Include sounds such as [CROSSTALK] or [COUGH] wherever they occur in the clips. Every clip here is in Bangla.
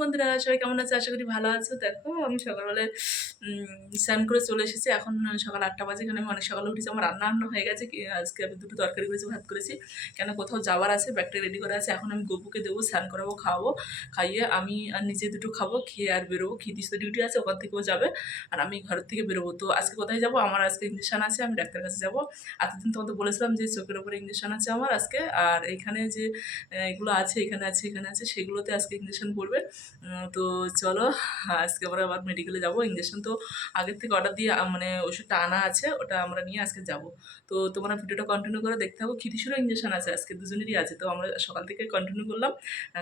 বন্ধুরা। সবাই কেমন আছে? আশা করি ভালো আছো। দেখো, আমি সকালবেলায় স্নান করে চলে এসেছি। এখন সকাল আটটা বাজে, এখানে আমি অনেক সকালে উঠেছি। আমার রান্না রান্না হয়ে গেছে। আজকে আমি দুটো তরকারি করেছি, ভাত করেছি। কেন, কোথাও যাওয়ার আছে, ব্যাগটা রেডি করা আছে। এখন আমি গপুকে দেবো, স্নান করাবো, খাওয়াবো, খাইয়ে আমি আর নিজে দুটো খাব, খেয়ে আর বেরোবো। খিদিস তো ডিউটি আছে, ওখান থেকেও যাবে। আর আমি ঘরের থেকে বেরোবো। তো আজকে কোথায় যাব? আমার আজকে ইঞ্জেকশন আছে, আমি ডাক্তার কাছে যাব। এতদিন তোমাদের বলেছিলাম যে চোখের ওপরে ইঞ্জেকশন আছে আমার আজকে। আর এখানে যে, এগুলো আছে, এখানে আছে এখানে আছে, সেগুলোতে আজকে ইঞ্জেকশন পড়বে। তো চলো, আজকে আমরা আবার মেডিকেলে যাব। ইঞ্জেকশন তো আগের থেকে অর্ডার দিয়ে মানে ওষুধটা আনা আছে, ওটা আমরা নিয়ে আজকে যাব। তো তোমরা ভিডিওটা কন্টিনিউ করে দেখতে থাকো। খিদিসুরও ইঞ্জেকশন আছে, আজকে দুজনেরই আছে। তো আমরা সকাল থেকে কন্টিনিউ করলাম।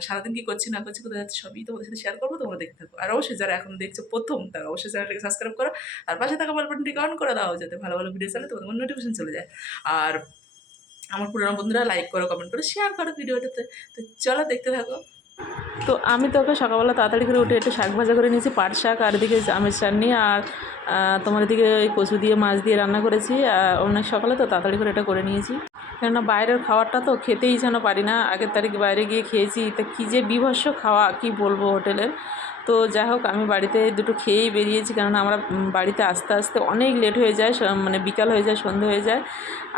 সারাদিন কি করছি, না করছি, কোথায় যাচ্ছি, সবই তোমাদের সাথে শেয়ার করব, তোমরা দেখতে থাকো। আর অবশ্যই যারা এখন দেখছ প্রথম, তারা অবশ্যই চ্যানেলটাকে সাবস্ক্রাইব করো। আর পাশে থাকা বাটনটিকে অন করে দাও, যাতে ভালো ভালো ভিডিও চালে, তোমাদের নোটিফিকেশন চলে যায়। আর আমার পুরোনো বন্ধুরা লাইক করো কমেন্ট করো শেয়ার করো ভিডিওটাতে। তো চলো, দেখতে থাকো। তো আমি তো ওকে সকালবেলা তাড়াতাড়ি করে উঠে একটু শাক ভাজা করে নিয়েছি, পাট শাক আর এদিকে আমের চাটনি আর তোমার এদিকে ওই কচু দিয়ে মাছ দিয়ে রান্না করেছি অনেক সকালে তো তাড়াতাড়ি করে এটা করে নিয়েছি। কেননা বাইরের খাবারটা তো খেতেই যেন পারি না, আগের তারিখ বাইরে গিয়ে খেয়েছি, তা কী যে বিভৎস খাওয়া, কি বলব হোটেলের। তো যাই হোক, আমি বাড়িতে দুটো খেয়েই বেরিয়েছি। কেননা আমরা বাড়িতে আসতে আসতে অনেক লেট হয়ে যায় মানে বিকাল হয়ে যায়, সন্ধে হয়ে যায়।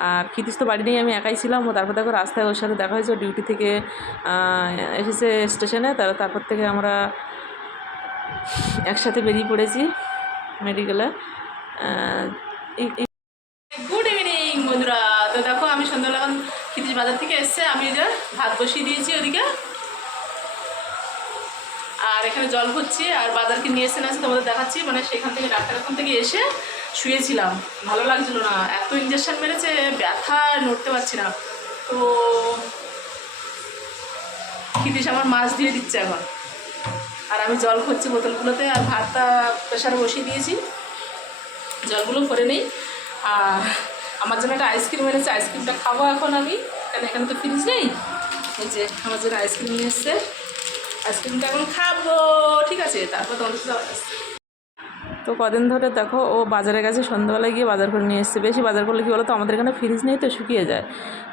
আর ক্ষিতিস তো বাড়ি নেই আমি একাই ছিলাম। ও তারপর দেখো রাস্তায় ওর সাথে দেখা হয়েছে। ডিউটি থেকে এসেছে স্টেশনে তার, তারপর থেকে আমরা একসাথে বেরিয়ে পড়েছি মেডিকেলে গুড ইভিনিং বন্ধুরা। তো দেখো, আমি সন্ধ্যাবেলা ক্ষিতিস বাজার থেকে এসছে। আমি যে ভাত বসিয়ে দিয়েছি ওদিকে। আর এখানে জল ভরছি আর বাজারকে নিয়ে এসে না তোমাদের দেখাচ্ছি। মানে সেখান থেকে ডাক্তারখান থেকে এসে শুয়েছিলাম। ভালো লাগছিল না। এত ইঞ্জেকশন মেরেছে, ব্যথা নড়তে পারছি না। তো ক্ষিতিস আমার মাছ দিয়ে দিচ্ছে এখন। আর আমি জল খুঁজছি বোতলগুলোতে, আর ভাতটা প্রেশারে বসিয়ে দিয়েছি। জলগুলো ভরে নেই। আর আমার জন্য একটা আইসক্রিম এনেছে। আইসক্রিমটা খাব এখন আমি। কারণ এখানে তো ফ্রিজ নেই। এই যে, আমার জন্য আইসক্রিম নিয়ে এসছে। আইসক্রিমটা এখন খাব। ঠিক আছে, তারপর তোমাদের সাথে। তো কদিন ধরে দেখো, ও বাজারে গেছে, সন্ধ্যাবেলায় গিয়ে বাজার করে নিয়ে এসছে। বেশি বাজার করলে কী বলো তো আমাদের এখানে ফ্রিজ নেই তো, শুকিয়ে যায়।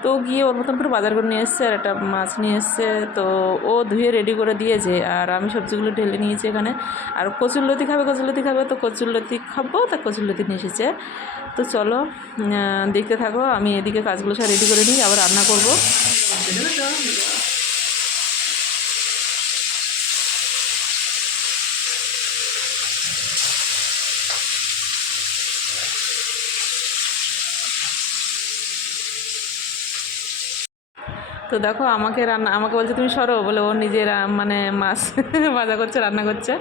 তো গিয়ে ওর মতন করে বাজার করে নিয়ে এসছে, আর একটা মাছ নিয়ে এসছে। তো ও ধুয়ে রেডি করে দিয়েছে, আর আমি সবজিগুলো ঢেলে নিয়েছি এখানে। আর কচুরলতি খাবে কচুরলতি খাবে, তো কচুরলতি খাব, তা কচুরলতি নিয়ে এসেছে। তো চলো দেখতে থাকো, আমি এদিকে কাজগুলো সব রেডি করে নিই, আবার রান্না করব। তো দেখো আমাকে রান্না আমাকে বলছে তুমি সরো। বলে ও নিজে মানে মাছ [LAUGHS] ভাজা করছে রান্না করছে।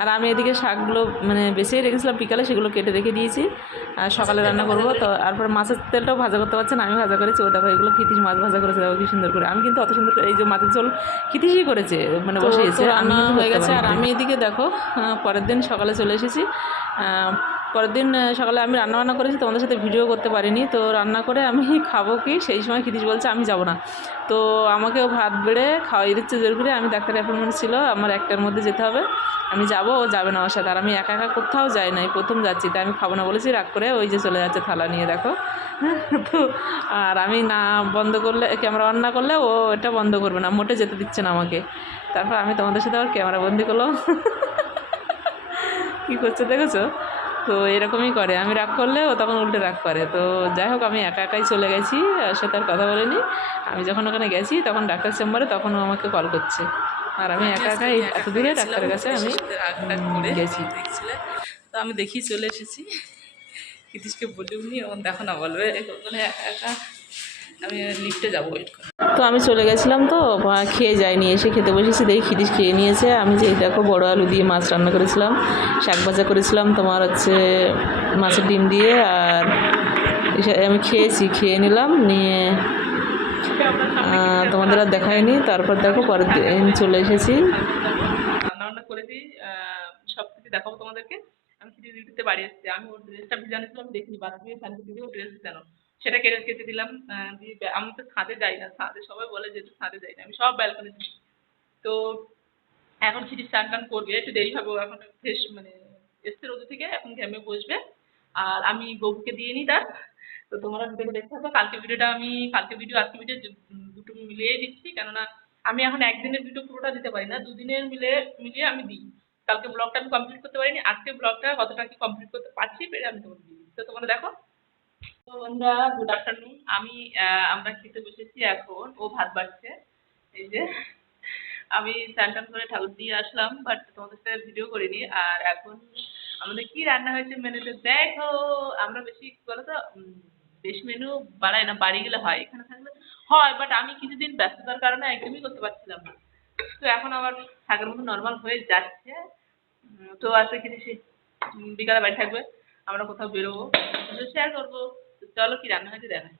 আর আমি এদিকে শাকগুলো মানে বেশিই রেখেছিলাম বিকালে সেগুলো কেটে রেখে দিয়েছি। আর সকালে রান্না করব তো তারপর মাছের তেলটাও ভাজা করতে পারছে না আমি ভাজা করেছি। ও দেখো এগুলো খিতিস মাছ ভাজা করেছে দেখো কি সুন্দর করে। আমি কিন্তু অত সুন্দর করে এই যে মাছের ঝোল খিতিসই করেছে মানে বসিয়েছে। রান্না হয়ে গেছে আর আমি এদিকে দেখো পরের দিন সকালে চলে এসেছি। পরের দিন সকালে আমি রান্না বান্না করেছি, তোমাদের সাথে ভিডিও করতে পারিনি। তো রান্না করে আমি [LAUGHS] খাব কি? সেই সময় খিতিস বলছে, আমি যাব না। তো আমাকেও ভাত বেড়ে খাওয়াই দিচ্ছে জোর করে। আমি ডাক্তারের অ্যাপয়েন্টমেন্ট ছিল, আমার একটার মধ্যে যেতে হবে। আমি যাব, ও যাবে না আমার সাথে। আর আমি একা একা কোথাও যাই নাই, প্রথম যাচ্ছি। তাই আমি খাব না বলেছি, রাগ করে ওই যে চলে যাচ্ছে থালা নিয়ে, দেখো। [LAUGHS] তো আর আমি না বন্ধ করলে ক্যামেরা অন না করলে ও এটা বন্ধ করবে না, মোটে যেতে দিচ্ছে না আমাকে। তারপর আমি তোমাদের সাথে আবার ক্যামেরা বন্দি করলাম। [LAUGHS] কী করছে, দেখেছ? তো এরকমই করে। আমি রাগ করলে ও তখন উল্টে রাগ করে। তো যাই হোক, আমি একা একাই চলে গেছি, আর সাথে আর কথা বলিনি। আমি যখন ওখানে গেছি, তখন ডাক্তার চেম্বারে তখন ও আমাকে কল করছে। আর আমি একা একাই এত দূরে ডাক্তারের কাছে আমি গেছি। তো আমি দেখি চলে এসেছি। কৃতিশকে বলিনি এখন দেখো না বলবে? ওখানে একা একা আমি লিফটে যাব ওয়েট করে। তো আমি চলে গেছিলাম তো খেয়ে যাইনি এসে খেতে বসেছি, দেখি খিদিস খেয়ে নিয়েছে। আমি যে দেখো বড় আলু দিয়ে মাছ রান্না করেছিলাম, শাক ভাজা করেছিলাম, তোমার হচ্ছে মাছের ডিম দিয়ে, আর আমি খেয়েছি, খেয়ে নিলাম, নিয়ে তোমাদের আর দেখায়নি, তারপর দেখো পরের দিন চলে এসেছি। রান্না বান্না করে দিই সব কিছু দেখাবো তোমাদেরকে। আমি কিছু ডিউটিতে বাড়ি এসেছি আমি ওর ড্রেসটা ভিজানো ছিলাম দেখিনি দিয়ে ফ্যান দিয়ে ড্রেস ভিজানো সেটা কেটে কেটে দিলাম আমি তো ছাদে যাই না, ছাদে সবাই বলে যে ছাদে যাই না, আমি সব ব্যালকনি তো এখন সিটি স্নান টান করবে, একটু দেরি হবে এখন ফ্রেশ মানে এসছে রোদ থেকে, এখন ঘেমে বসবে। আর আমি গবুকে দিয়ে নিই তার, তো তোমরা ভিডিওটা দেখতে থাকো কালকে ভিডিওটা আমি কালকে ভিডিও আজকে ভিডিও দুটো মিলিয়ে দিচ্ছি, কেননা আমি এখন একদিনের ভিডিও পুরোটা দিতে পারি না, দুদিনের মিলে, মিলিয়ে আমি দিই। কালকে ব্লগটা আমি কমপ্লিট করতে পারিনি, আজকে ব্লগটা কতটা কি কমপ্লিট করতে পারছি পেরে আমি তোমাকে দিই তো তোমরা দেখো গুড আফটারনুন আমি আমরা খেতে বসেছি এখন। ও ভাত বাড়ছে। এই যে, আমি করে ঠাকুর দিয়ে আসলাম বাট তোমাদের সাথে ভিডিও করিনি। আর এখন আমাদের কি রান্না হয়েছে মেনুতে? দেখো, আমরা বেশি বলো তো মেনু বাড়াই না, বাড়ি গেলে হয়। এখানে থাকলে হয় বাট আমি কিছুদিন ব্যস্ততার কারণে একদমই করতে পারছিলাম না। তো এখন আমার আগের মতো নর্মাল হয়ে যাচ্ছে। তো আজকে কিছু বিকালে বাড়ি থাকবে। আমরা কোথাও বেরোবো। শেয়ার করব। চলো কি রান্না হয়েছে দেখা